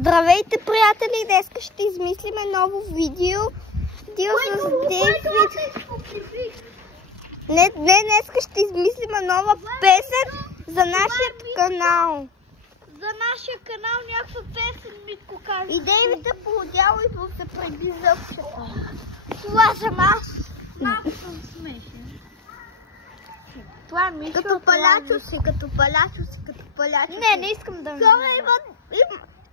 Здравейте, приятели! Днес ще измислиме ново видео. С Дейвид. Не, днес ще измислиме нова песен за нашия канал. За нашия канал някаква песен Митко казва. И Дейвид е поудял и му се преди зъбчета. Това съм аз. Малко съм смешен. Това е Митко. Като палячо си, като палячо. Не искам да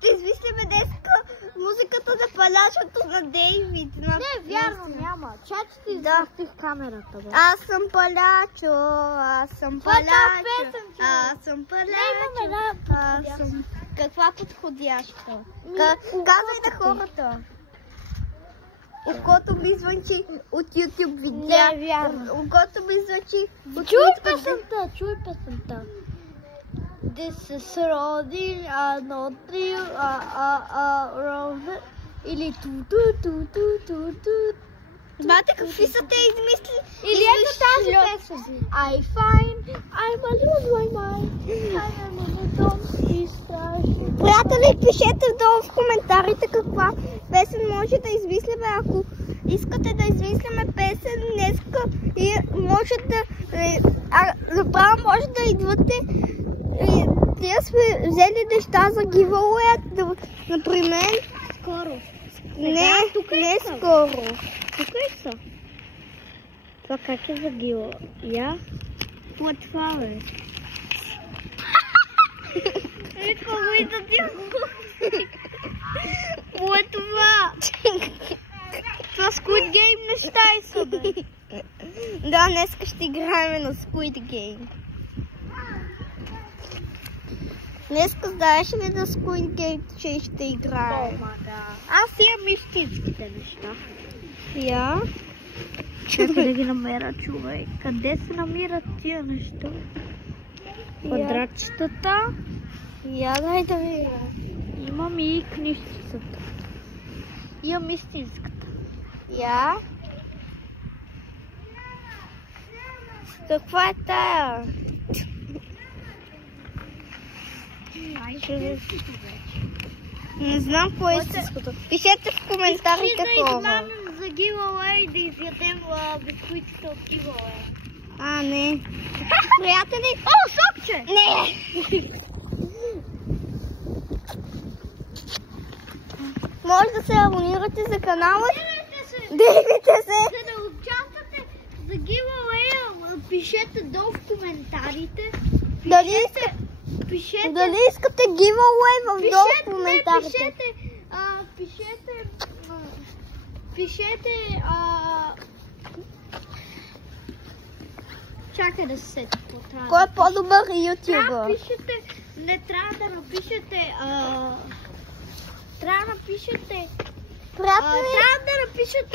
ще измислиме днеска музиката на палячото на Дейвид. Не, вярно, няма. Чачо ти изместих камерата. Бе. Аз съм палячо, Каква подходяща? Казвай на хората. Окото ми звънчи от YouTube видеа. Не, вярно. Окото ми звънчи от Чуй YouTube. песента. This is Rodin, not real, или ту. Знаете какви са те измисли? Или ето тази песен. I find I'm a lose my mind. I'm a little distraction. Приятели, пишете долу в коментарите каква песен може да измислиме. Ако искате да измислиме песен днеска и може да направо може да идвате. Ние сме взели неща за giveaway, например. Скоро. Не скоро. Тук ли са? Това как е за гила? Я? Какво това е? Митко, да ти какво е това? Това Squid Game неща и са, бе. Да, днеска ще играем на Squid Game. Днеска знаеш ли на Squid Game, че ще играем? Аз имам истинските неща. Я? Чакай да ги намеря, човек. Къде се намират тия неща? Квадратчетата. Я дай да видя. Имам и книжицата. Имам истинската. Я? Каква е тая? Не знам кое е истинското. Пишете в коментарите какво. Да измамим за giveaway, да изядем бисквитите от giveaway. Не. Приятели? О, сокче! Не! Може да се абонирате за канала. Дивите се! За да участвате за giveaway, пишете долу в коментарите. Дали искате giveaway в долу в коментарите? Пишете, чакай да се сетя. Кой е по-добър ютубър? Не трябва да напишете, трябва да напишете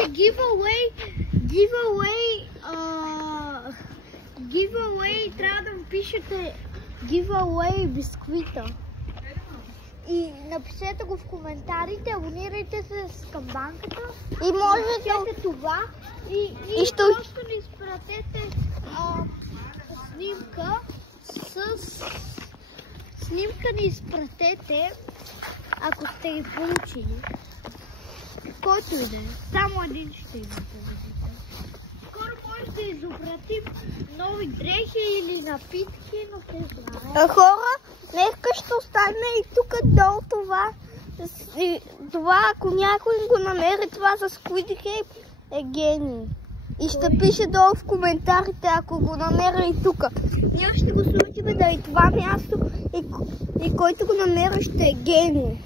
giveaway, трябва да напишете giveaway бисквита. И напишете го в коментарите, абонирайте се с камбанката. И може да това. И просто ни изпратете снимка снимка ни изпратете, ако сте ги получили. Който и да е. Само един ще има победител. Скоро може да изобратим нови дрехи или напитки, но те знаят. Хора, днеска ще остане и тук долу това. Това, ако някой го намери, това за Squid Game е гений. И ще пише долу в коментарите, ако го намери и тук. Ние ще го случим да е това място и който го намери ще е гений.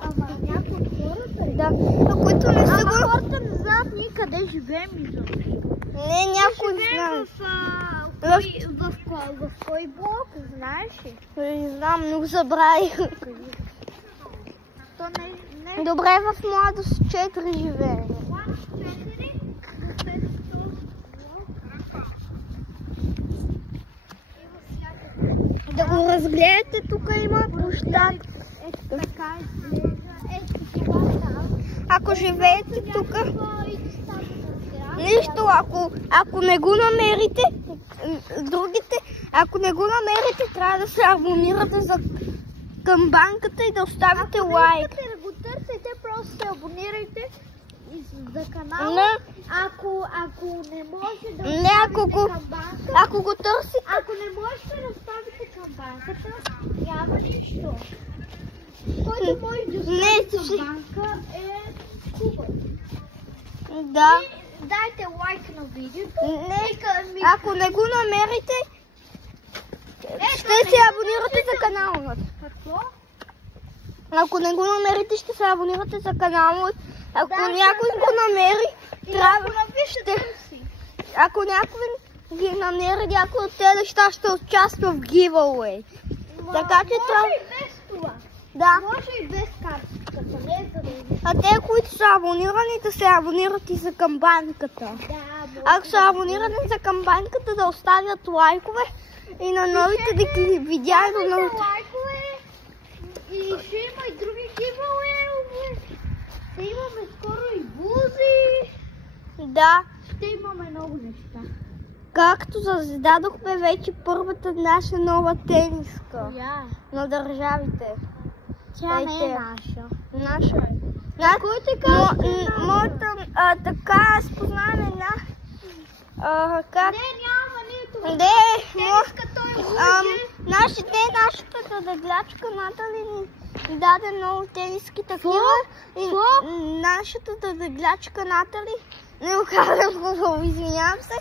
Ама някои от хората Да, които не са го... хората не знаят ние къде живеем изобщо. Не, някой знае. В кой блок, знаеш ли? Не знам, но забравих. Добре, в Младост 4 живее. Младост 4? Да го разгледате, тук има площад. Ето така изглежда. Ето това там. Ако живеете тук, нищо, ако не го намерите, другите, ако не го намерите, трябва да се абонирате камбанката и да оставите лайк. Ако не искате да го търсите, просто се абонирайте за канала. Не. Ако не може да Не, оставите камбанка, Ако го търсите, ако не можете да оставите камбанката, няма нищо. Който може да остави камбанка е хубаво. да. Дайте лайк на видеото. Не, ако не го намерите, ще се абонирате за канала. Какво? Ако не го намерите, ще се абонирате за канала. Ако Да, някой го намери, трябва... Напишете. Ако някой ги намери, някой от тези неща ще участва в giveaway. Така че трябва... Може и без това. Да. Може и без картичката. Не е задължително. А те, които са абонирани, да се абонират и за камбанката. Да, Ако са абонирани за камбанката, да оставят лайкове и на новите видеа и на новите... лайкове и ще има и други giveaway. Ще имаме скоро и бузи. Да. Ще имаме много неща. Както зададохме вече първата наша нова тениска на държавите. Тя не е наша. Наша е. Кой те казва? Моята така аз познавам една... как? Не, няма нито. Тениската е лъже. Нашата дадаглячка Натали ни даде много тениски такива. И нашата дадаглячка Натали, не го казвам хубаво, извинявам се.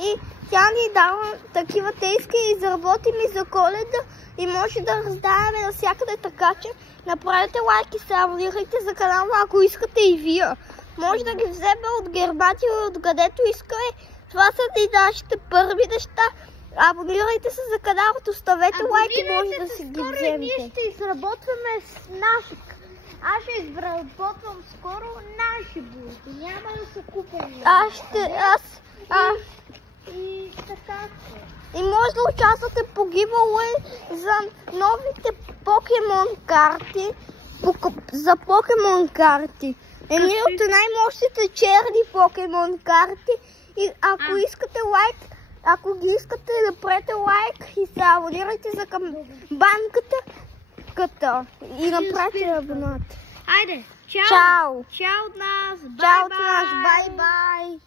И тя ни дава такива тениски и заработим и за Коледа. И може да раздаваме навсякъде, така че направете лайк и се абонирайте за канала, ако искате и вие. Може да ги вземе от Германия или от където искаме. Това са и нашите първи неща. Абонирайте се за каналът, оставете лайк и може да си ги вземете. Ние ще изработваме с наши. Аз ще изработвам скоро наши бузи. Няма да са купени. И така. И може да участвате по giveaway за новите покемон карти. За покемон карти. Едни от най-мощните черни покемон карти. И ако искате лайк, ако ги искате да прете лайк и се абонирайте за камбанката и направете абонат. Айде, чао! Чао! Чао от нас! Чао от нас! Бай-бай!